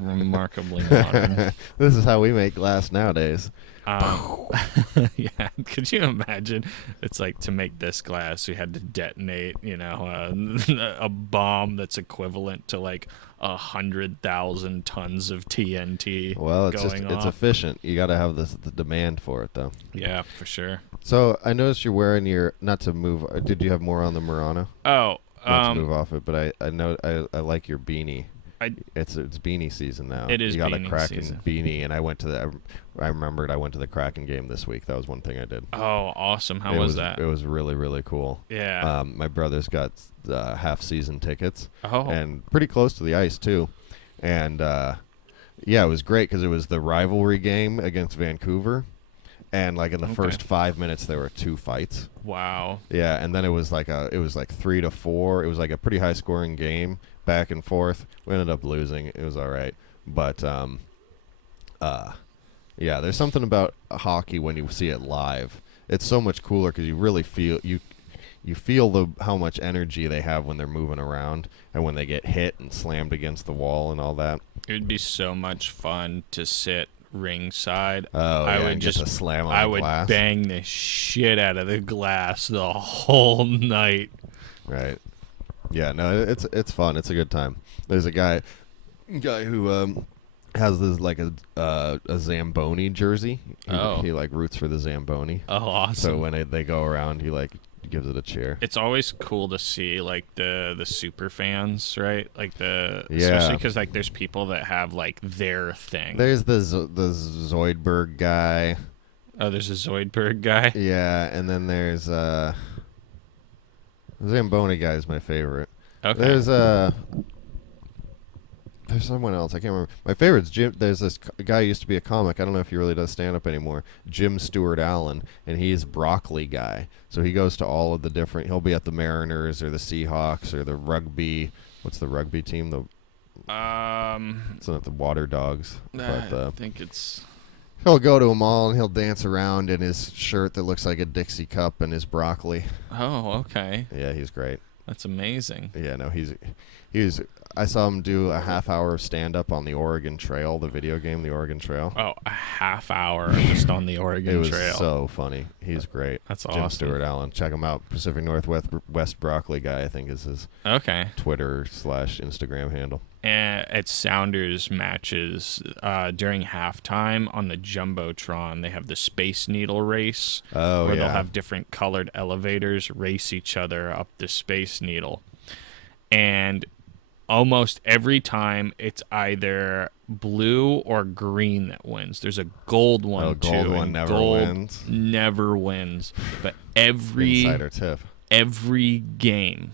remarkably modern. This is how we make glass nowadays. Yeah, could you imagine? It's like, to make this glass, we had to detonate, a bomb that's equivalent to like 100,000 tons of TNT. Well, it's efficient. You got to have the demand for it, though. Yeah, for sure. So I noticed you're wearing not to move. Did you have more on the Murano? Oh, not to move off it, but I know I like your beanie. It's beanie season now. It is. You got beanie a Kraken season. beanie, and I went to I remembered I went to the Kraken game this week. That was one thing I did. Oh, awesome! How was that? It was really, really cool. Yeah. My brother's got half-season tickets. Oh. And pretty close to the ice too, and it was great because it was the rivalry game against Vancouver, and like in the first 5 minutes there were 2 fights. Wow. Yeah, and then it was like 3-4. It was like a pretty high-scoring game, back and forth. We ended up losing. It was all right, but yeah, there's something about hockey when you see it live. It's so much cooler because you really feel you feel how much energy they have when they're moving around and when they get hit and slammed against the wall and all that. It would be so much fun to sit ringside. Oh, I yeah, would and just get to slam on I the would glass. bang the shit out of the glass the whole night. Right. Yeah, no, it's fun. It's a good time. There's a guy who has this like a Zamboni jersey. He like roots for the Zamboni. Oh, awesome. So when they go around, he like gives it a cheer. It's always cool to see like the super fans, right? Like especially because like there's people that have like their thing. There's the Zoidberg guy. Oh, there's a Zoidberg guy. Yeah, and then there's Zamboni guy is my favorite. Okay. There's someone else. I can't remember. My favorite's Jim. There's this guy who used to be a comic. I don't know if he really does stand-up anymore. Jim Stewart Allen, and he's broccoli guy. So he goes to all of the different... He'll be at the Mariners or the Seahawks or the rugby... What's the rugby team? It's not the Water Dogs. I think it's... He'll go to them all, and he'll dance around in his shirt that looks like a Dixie cup and his broccoli. Oh, okay. Yeah, he's great. That's amazing. Yeah, no, he was. I saw him do a half hour of stand up on the Oregon Trail, the video game, the Oregon Trail. Oh, a half hour just on the Oregon It was Trail. so funny. He's great. That's Jim awesome. Stewart Allen. Check him out. Pacific Northwest West Broccoli guy, I think, is his Twitter/Instagram handle. At Sounders matches during halftime on the Jumbotron, they have the Space Needle race. Oh, where yeah. they'll have different colored elevators race each other up the Space Needle. And almost every time it's either blue or green that wins. There's a gold one too. Gold one never wins. Never wins. But every Insider tip. Every game,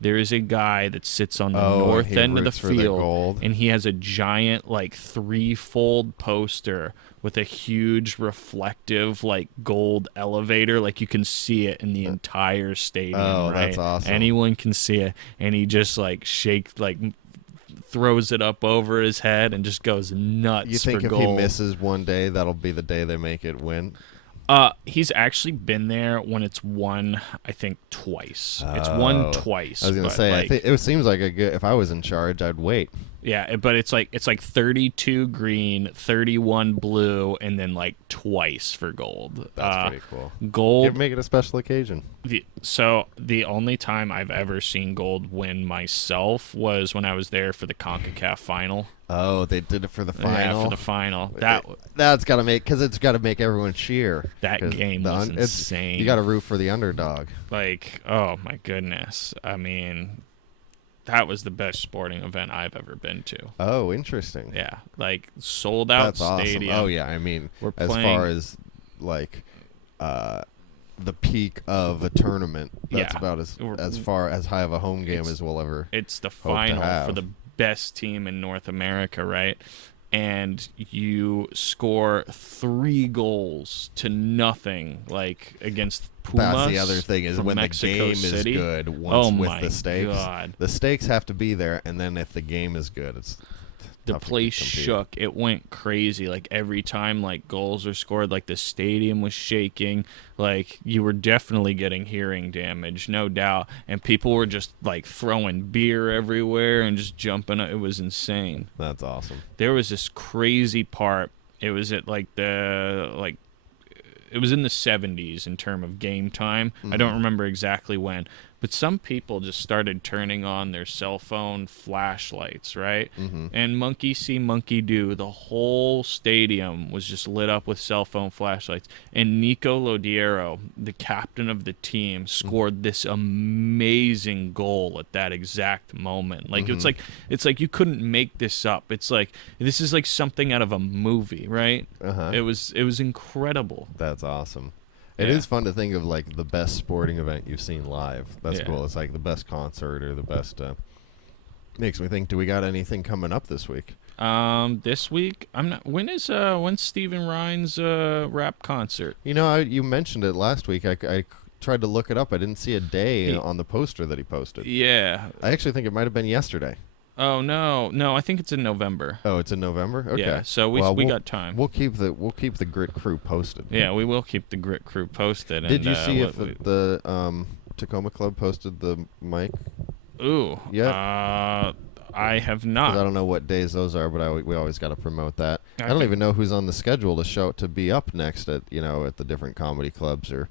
there is a guy that sits on the north end of the field, and he has a giant, like, 3-fold poster with a huge reflective, like, gold elevator. Like, you can see it in the entire stadium. Oh, right? that's awesome. Anyone can see it, and he just, like, throws it up over his head and just goes nuts. You think for if gold. he misses one day, that'll be the day they make it win? He's actually been there when it's won, I think, twice. It's won twice. I was gonna say, like, it seems like a good. If I was in charge, I'd wait. Yeah, but it's like 32 green, 31 blue, and then like twice for gold. That's pretty cool. Gold. Make it a special occasion. So the only time I've ever seen gold win myself was when I was there for the CONCACAF final. Oh, they did it for the final. Yeah, for the final. That's got to it's got to make everyone cheer. That game was insane. You got to root for the underdog. Like, oh my goodness. I mean, that was the best sporting event I've ever been to. Oh, interesting. Yeah, like sold out That's stadium. Awesome. Oh yeah, I mean, as far as like the peak of a tournament, that's about as far as high of a home game as we'll ever. It's the final for the best team in North America, right? And you score 3 goals to nothing, like against Pumas. That's the other thing is when Mexico the game City. is good. Once with my the stakes, God. the stakes have to be there, and then if the game is good, it's the place shook. It went crazy. Like every time like goals are scored, like the stadium was shaking. Like you were definitely getting hearing damage, no doubt. And people were just like throwing beer everywhere and just jumping. It was insane. That's awesome. There was this crazy part. It was at it was in the 70s in terms of game time. I don't remember exactly when, but some people just started turning on their cell phone flashlights, right? And monkey see, monkey do. The whole stadium was just lit up with cell phone flashlights. And Nico Lodiero, the captain of the team, scored this amazing goal at that exact moment. Like it's like you couldn't make this up. It's like this is like something out of a movie, right? It was incredible. That's awesome. It is fun to think of like the best sporting event you've seen live. That's cool. It's like the best concert or the best. Makes me think. Do we got anything coming up this week? This week I'm not. When's Stephen Ryan's rap concert? You know, you mentioned it last week. I tried to look it up. I didn't see a day on the poster that he posted. Yeah. I actually think it might have been yesterday. Oh no, I think it's in November. Oh, it's in November. Okay. Yeah, so we got time. We'll keep the Grit crew posted. Yeah, we will keep the Grit crew posted. Did you see if the Tacoma Club posted the mic? Ooh. Yeah. I have not. I don't know what days those are, but we always got to promote that. I don't even know who's on the schedule to be up next at the different comedy clubs. Or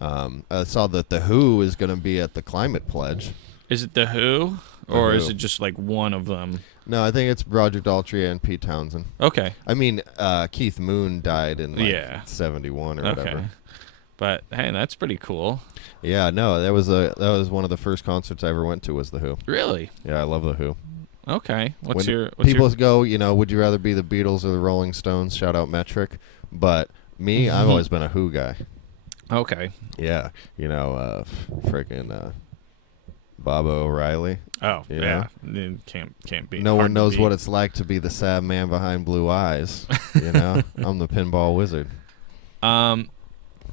I saw that the Who is going to be at the Climate Pledge. Is it the Who? Or is it just like one of them? No, I think it's Roger Daltrey and Pete Townsend. Okay. I mean, Keith Moon died in 71 or whatever. But hey, that's pretty cool. Yeah, no, that was one of the first concerts I ever went to was the Who. Really? Yeah, I love the Who. Okay. People go, would you rather be the Beatles or the Rolling Stones? Shout out Metric. But me, I've always been a Who guy. Okay. Yeah, freaking Bob O'Reilly. Oh, yeah. It can't be. No one knows what it's like to be the sad man behind blue eyes. I'm the pinball wizard.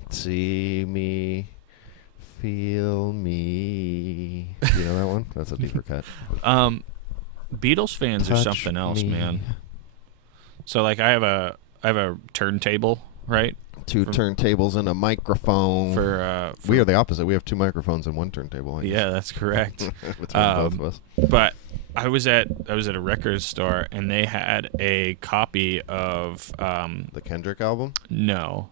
See me, feel me. You know that one? That's a deeper cut. Beatles fans are something else, man. So like I have a turntable, right? 2 turntables and a microphone. We are the opposite. We have 2 microphones and 1 turntable. Yeah, that's correct. Between both of us. But I was at a record store, and they had a copy of The Kendrick album? No,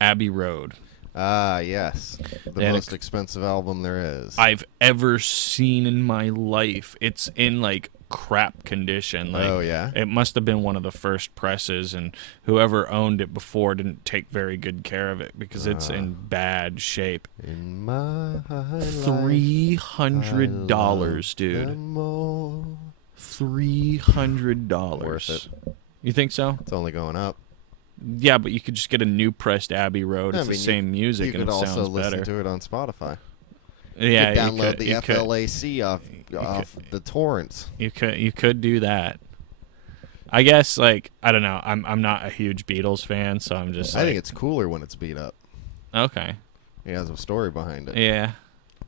Abbey Road. Ah, yes. The most expensive album there is. I've ever seen in my life. It's in like crap condition. Like, oh yeah. It must have been one of the first presses, and whoever owned it before didn't take very good care of it because it's in bad shape. In my $300, dude. $300. Worth it. You think so? It's only going up. Yeah, but you could just get a new pressed Abbey Road. It's the same music, and it sounds better. You could also listen to it on Spotify. Yeah, you could download the FLAC off the torrents. You could do that. I guess, like, I don't know. I'm not a huge Beatles fan, so I'm just. I think it's cooler when it's beat up. Okay. It has a story behind it. Yeah.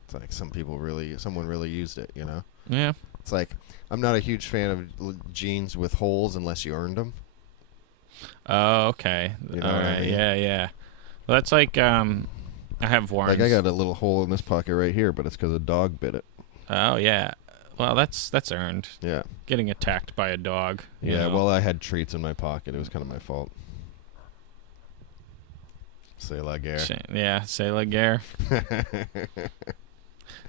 It's like someone really used it, you know. Yeah. It's like I'm not a huge fan of jeans with holes unless you earned them. Oh, okay. You know all what right. I mean? Yeah. Well, that's like I have Warren's. Like I got a little hole in this pocket right here, but it's because a dog bit it. Oh yeah. Well, that's earned. Yeah. Getting attacked by a dog. You know. Well, I had treats in my pocket. It was kind of my fault. C'est la guerre. Yeah, c'est la guerre.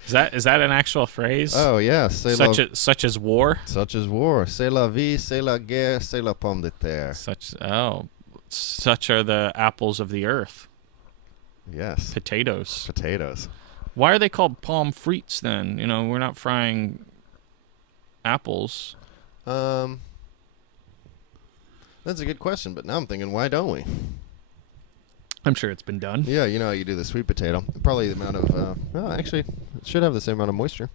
Is that an actual phrase? Oh yeah, such as war. Such as war. C'est la vie, c'est la guerre, c'est la pomme de terre. Such are the apples of the earth. Yes. Potatoes. Why are they called pommes frites then? You know, we're not frying apples. That's a good question, but now I'm thinking, why don't we? I'm sure it's been done. Yeah, you know how you do the sweet potato. Probably the amount of, actually, it should have the same amount of moisture.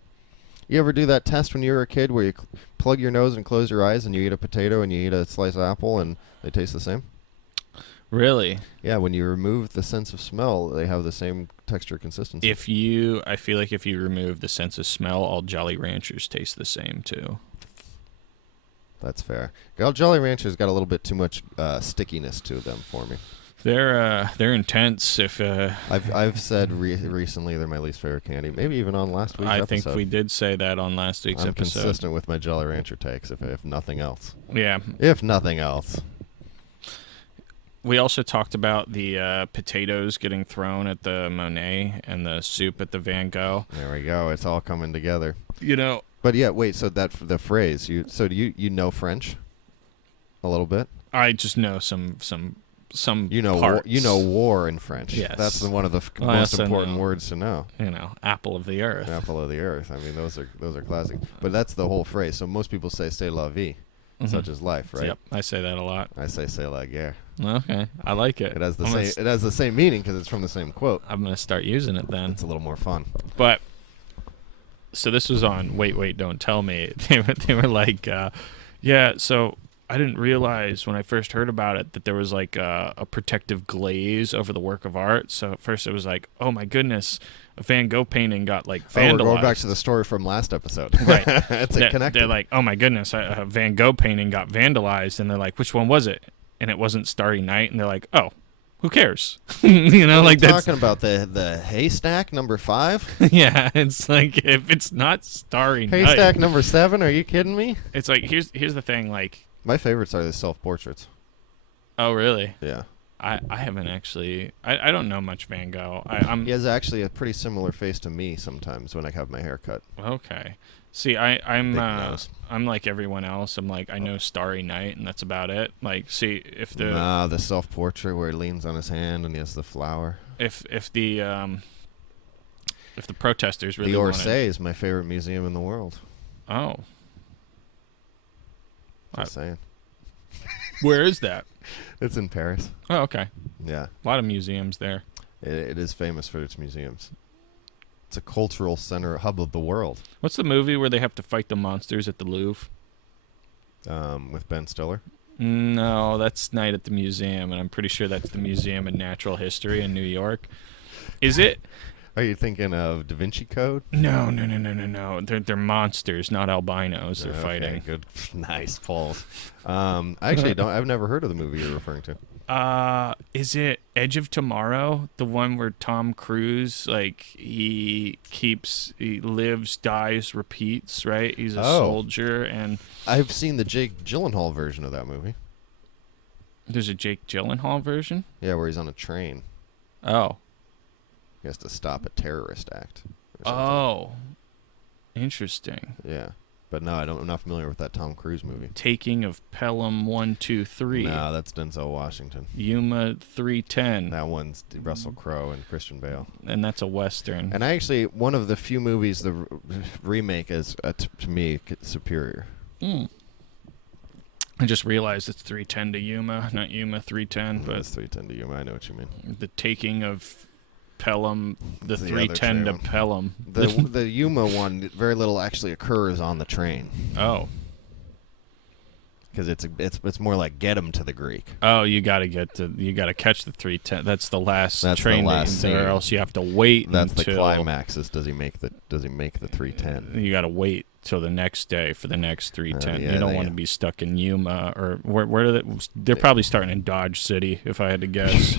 You ever do that test when you were a kid where you plug your nose and close your eyes and you eat a potato and you eat a slice of apple and they taste the same? Really? Yeah, when you remove the sense of smell, they have the same texture consistency. I feel like if you remove the sense of smell, all Jolly Ranchers taste the same too. That's fair. Jolly Ranchers got a little bit too much stickiness to them for me. They're intense. If I've said recently they're my least favorite candy. Maybe even on last week's episode. I think we did say that on last week's episode. I'm consistent with my Jolly Rancher takes, if nothing else. Yeah. If nothing else. We also talked about the potatoes getting thrown at the Monet and the soup at the Van Gogh. There we go. It's all coming together. You know. But yeah, wait. So the phrase. Do you know French? A little bit. I just know some parts. War in French. Yes. That's one of the most important words to know. You know, apple of the earth. Apple of the earth. I mean, those are classic. But that's the whole phrase. So most people say "c'est la vie," such as life, right? Yep, I say that a lot. I say "c'est la guerre." Okay, I like it. It has the same meaning because it's from the same quote. I'm gonna start using it then. It's a little more fun. But so this was on Wait, Don't Tell Me. They were like, yeah. So I didn't realize when I first heard about it that there was like a protective glaze over the work of art. So at first it was like, oh my goodness, a Van Gogh painting got like vandalized. We're going back to the story from last episode. Right. It's connected. They're like, oh my goodness, a Van Gogh painting got vandalized. And they're like, which one was it? And it wasn't Starry Night. And they're like, oh, who cares? You know, like that's talking about the haystack number 5. Yeah, it's like if it's not Starry Night. Haystack number 7. Are you kidding me? It's like here's the thing. Like my favorites are the self-portraits. Oh really? Yeah. I haven't actually. I don't know much Van Gogh. He has actually a pretty similar face to me sometimes when I have my hair cut. Okay. See, I'm like everyone else. I'm like I know Starry Night and that's about it. Like, see if the self-portrait where he leans on his hand and he has the flower. If the protesters really the Orsay is my favorite museum in the world. Oh. Just saying. Where is that? It's in Paris. Oh, okay. Yeah. A lot of museums there. It is famous for its museums. It's a cultural center, hub of the world. What's the movie where they have to fight the monsters at the Louvre? With Ben Stiller? No, that's Night at the Museum, and I'm pretty sure that's the Museum of Natural History in New York. Is it? Are you thinking of Da Vinci Code? No. They're monsters, not albinos. They're Okay, fighting. good. Nice, Pauls. I actually don't. I've never heard of the movie you're referring to. Is it Edge of Tomorrow? The one where Tom Cruise, like, he lives, dies, repeats, right? He's a soldier, and I've seen the Jake Gyllenhaal version of that movie. there's a Jake Gyllenhaal version? Yeah, where he's on a train. Oh. He has to stop a terrorist act. Or something. Oh. Interesting. Yeah. But no, I'm not familiar with that Tom Cruise movie. Taking of Pelham 123. No, that's Denzel Washington. Yuma 310. That one's Russell Crowe and Christian Bale. And that's a Western. And actually, one of the few movies the remake is, to me, superior. I just realized it's 310 to Yuma, not Yuma 310, but it's 310 to Yuma. I know what you mean. the Taking of Pelham, the The 310 to other Pelham. The Yuma one, very little actually occurs on the train. Oh. Because it's more like get him to the Greek. Oh, you got to catch the 310. That's the last train, the last scene. or else you have to wait That's until the climax. Is does he make the 310? You got to wait till the next day for the next 310. You don't want to be stuck in Yuma, or where do they're probably starting in Dodge City, if I had to guess.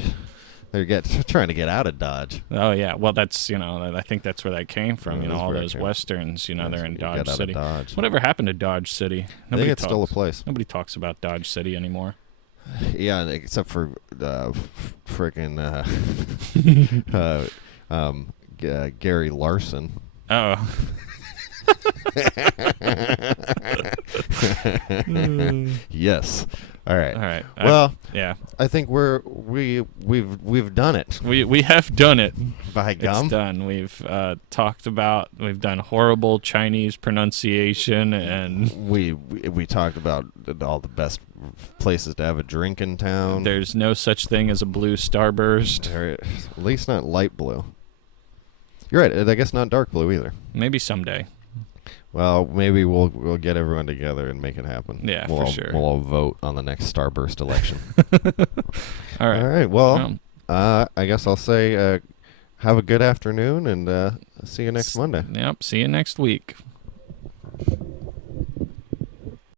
They're trying to get out of Dodge. Oh yeah, well that's I think that's where that came from. Yeah, all those westerns. They're in Dodge get out City. Of Dodge. Whatever happened to Dodge City? I think it's still a place. Nobody talks about Dodge City anymore. Yeah, except for freaking Gary Larson. Oh. Yes. All right. All right. Well, yeah. I think we've done it. We have done it. By gum. It's done. We've we've done horrible Chinese pronunciation, and we talked about all the best places to have a drink in town. There's no such thing as a blue starburst. At least not light blue. You're right. I guess not dark blue either. Maybe someday. Well, maybe we'll get everyone together and make it happen. Yeah, for sure. We'll all vote on the next Starburst election. All right. All right. Well, I guess I'll say have a good afternoon and see you next Monday. Yep. See you next week.